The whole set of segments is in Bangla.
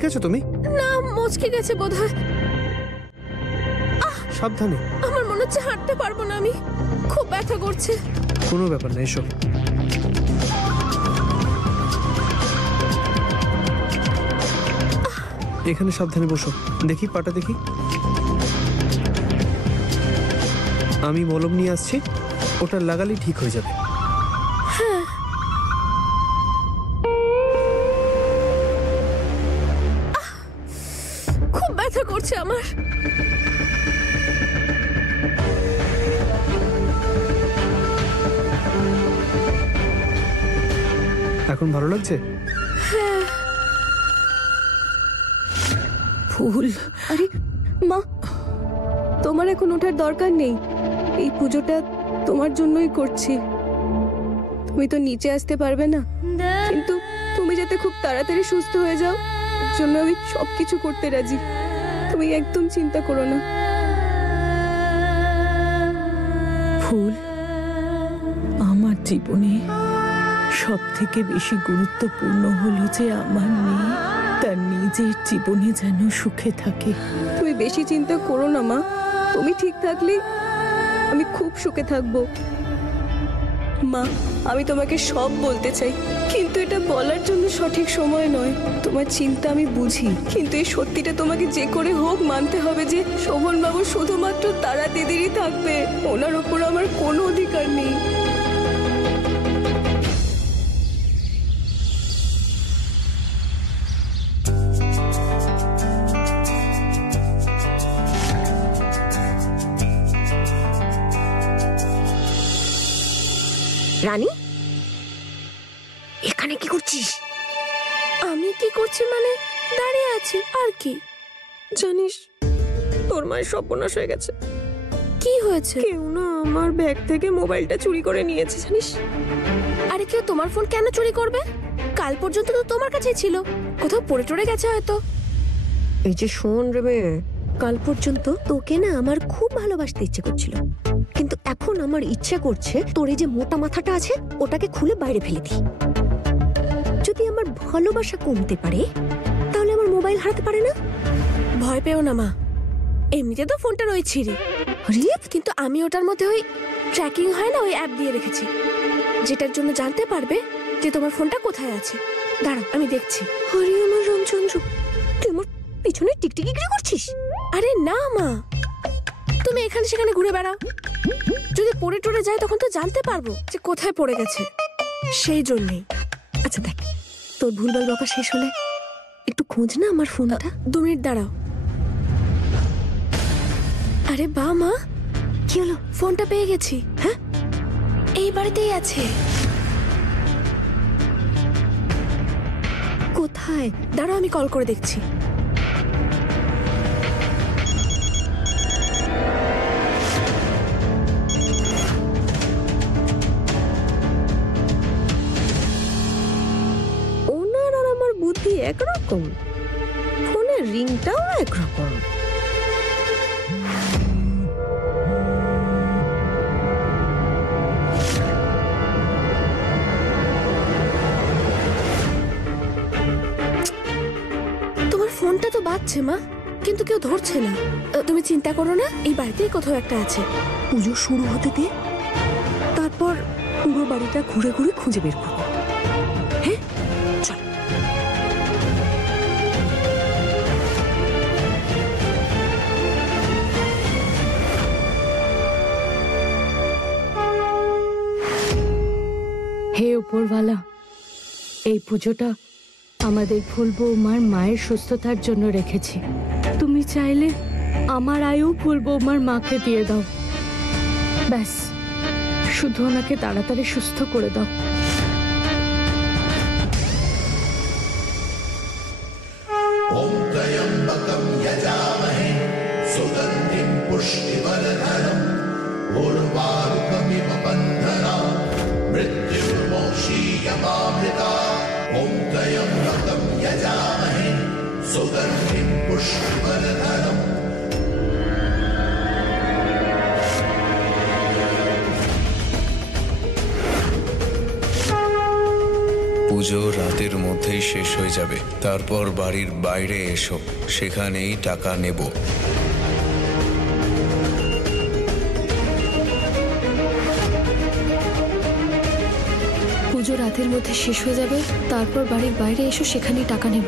ঠিক আছো তুমি? না, মচকে গেছে বোধহয়। সাবধানে। আমার মনে হচ্ছে হাঁটতে পারবো না আমি, খুব ব্যথা করছে। কোনো ব্যাপার না, এসো। এখানে সাবধানে বসো। দেখি পাটা দেখি। আমি মলম নিয়ে আসছি, ওটা লাগালেই ঠিক হয়ে যাবে। হ্যাঁ। খুব ব্যথা করছে আমার। এখন ভালো লাগছে? হ্যাঁ। ফুল, আরে মা, তোমার এখন ওঠার দরকার নেই। এই পুজোটা তোমার জন্যই করছি। তুমি তো নিচে আসতে পারবে না, কিন্তু তুমি যাতে খুব তাড়াতাড়ি সুস্থ হয়ে যাও এর জন্য আমি সবকিছু করতে রাজি। তুমি একদম চিন্তা করো না। ফুল, আমার জীবনে সব থেকে বেশি গুরুত্বপূর্ণ হলো যে আমার মেয়ে তার নিজের জীবনে যেন সুখে থাকে। তুমি বেশি চিন্তা করো না মা, তুমি ঠিক থাকলে আমি খুব সুখে থাকবো। মা, আমি তোমাকে সব বলতে চাই, কিন্তু এটা বলার জন্য সঠিক সময় নয়। তোমার চিন্তা আমি বুঝি, কিন্তু এই সত্যিটা তোমাকে যে করে হোক মানতে হবে যে শোভনবাবু শুধুমাত্র তারা দিদিরই থাকবে, ওনার ওপর আমার কোনো অধিকার নেই। রানী, এখানে কি করছিস? আমি কি করছি মানে দাঁড়িয়ে আছি আর কি। জানিস, তোর মায়ের সর্বনাশ হয়ে গেছে। কি হয়েছে? কেউ না আমার ব্যাগ থেকে মোবাইলটা চুরি করে নিয়েছে জানিস। আরে কেউ তোমার ফোন কেন চুরি করবে? কাল পর্যন্ত তো তোমার কাছেই ছিল, কোথাও পড়ে টড়ে গেছে হয়তো। এই যে শোন রে মেয়ে, কাল পর্যন্ত তোকে না আমার খুব ভালোবাসতে ইচ্ছে করছিল, কিন্তু এখন আমার ইচ্ছে করছে তোর এই যে মোটা মাথাটা আছে ওটাকে খুলে বাইরে ফেলে দিই। যদি আমার ভালোবাসা কমতে পারে তাহলে আমার মোবাইল হারাতে পারে না। ভয় পেও না মা, এমনিতে তো ফোনটা রয়েছিরই, কিন্তু আমি ওটার মধ্যে ওই ট্র্যাকিং হয় না, ওই অ্যাপ দিয়ে রেখেছি, যেটার জন্য জানতে পারবে যে তোমার ফোনটা কোথায় আছে। দাঁড়াও আমি দেখছি। আরে আমার রামচন্দ্র, তুই আমার পিছনে টিকটিকি করছিস? আরে না মা, তুমি এখানে সেখানে ঘুরে বেড়াও, যদি পড়ে টড়ে যায় তখন তো জানতে পারবো যে কোথায় পড়ে গেছে, সেই জন্যই। আচ্ছা দেখ, তোর ভুলভাল বকা শেষ হলে একটু খোঁজ না আমার ফোনটা। 2 মিনিট দাঁড়াও। আরে বা মা, কি হলো? ফোনটা পেয়ে গেছি। হ্যাঁ, এই বাড়িতেই আছে। কোথায়? দাঁড়াও আমি কল করে দেখছি। ওনার আর আমার বুদ্ধি একরকম, ফোনের রিংটাও একরকম। তোমার ফোনটা তো বাজছে মা, কিন্তু কেউ ধরছে না। তুমি চিন্তা করো না, এই বাড়িতেই কোথাও একটা আছে। পুজো শুরু হতে দে, তারপর পুরো বাড়িটা ঘুরে ঘুরে খুঁজে বের করবো। হ্যাঁ চল। হে উপরওয়ালা, এই পুজোটা আমাদের ফুল বৌমার মায়ের সুস্থতার জন্য রেখেছি। তুমি চাইলে আমার আয়ু ফুল বৌমার মাকে দিয়ে দাও। ব্যাস, শুধু ওনাকে তাড়াতাড়ি সুস্থ করে দাও। ওম ত্রয়ম্বকম যজামহে সুগন্ধিম পুষ্টিবর্ধনম উর্বারুকমিব বন্ধনাৎ মৃত্যুর্মোক্ষীয়মামৃতা। ওম ত্রয়ম্বকম যজামহে সুগন্ধিম পুষ্টিবর্ধনম। পুজো রাতের মধ্যেই শেষ হয়ে যাবে, তারপর বাড়ির বাইরে এসো, সেখানেই টাকা নেব। পুজো রাতের মধ্যে শেষ হয়ে যাবে, তারপর বাড়ির বাইরে এসো, সেখানেই টাকা নেব।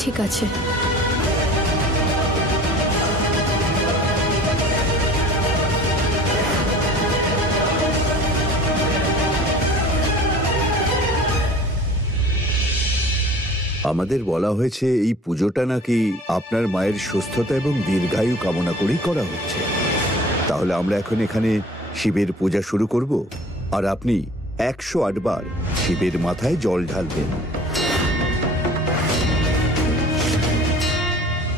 ঠিক আছে। আমাদের বলা হয়েছে এই পুজোটা নাকি আপনার মায়ের সুস্থতা এবং দীর্ঘায়ু কামনা করেই করা হচ্ছে। তাহলে আমরা এখন এখানে শিবের পূজা শুরু করব, আর আপনি 108 বার শিবের মাথায় জল ঢালবেন।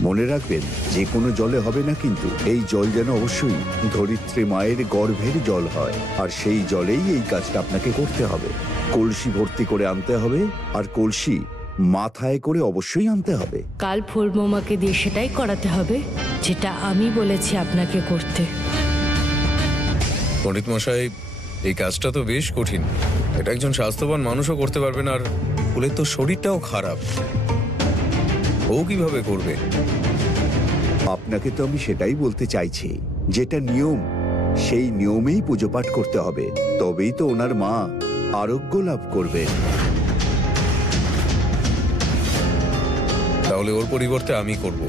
মনে রাখবেন, যে কোনো জলে হবে না, কিন্তু এই জল যেন অবশ্যই ধরিত্রী মায়ের গর্ভের জল হয়, আর সেই জলেই এই কাজটা আপনাকে করতে হবে। কলসি ভর্তি করে আনতে হবে, আর কলসি মাথায় করে অবশ্যই আনতে হবে। কাল ফুলবোমাকে দিয়ে সেটাই করাতে হবে যেটা আমি বলেছি আপনাকে করতে। পণ্ডিত মশাই, এই কাজটা তো বেশ কঠিন। এটা একজন স্বাস্থ্যবান মানুষও করতে পারবে না, আর ফুলের তো শরীরটাও খারাপ, ও কিভাবে করবে? আপনাকে তো আমি সেটাই বলতে চাইছি, যেটা নিয়ম সেই নিয়মেই পুজো পাঠ করতে হবে, তবেই তো ওনার মা আরোগ্য লাভ করবে। তাহলে ওর পরিবর্তে আমি করব।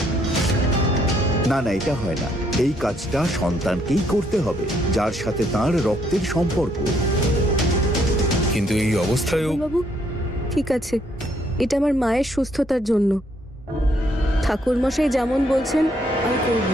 না না, এটা হয় না। এই কাজটা সন্তানকেই করতে হবে, যার সাথে তার রক্তের সম্পর্ক। কিন্তু এই অবস্থায়ও বাবু, ঠিক আছে, এটা আমার মায়ের সুস্থতার জন্য। ঠাকুরমশাই যেমন বলছেন আমি করব।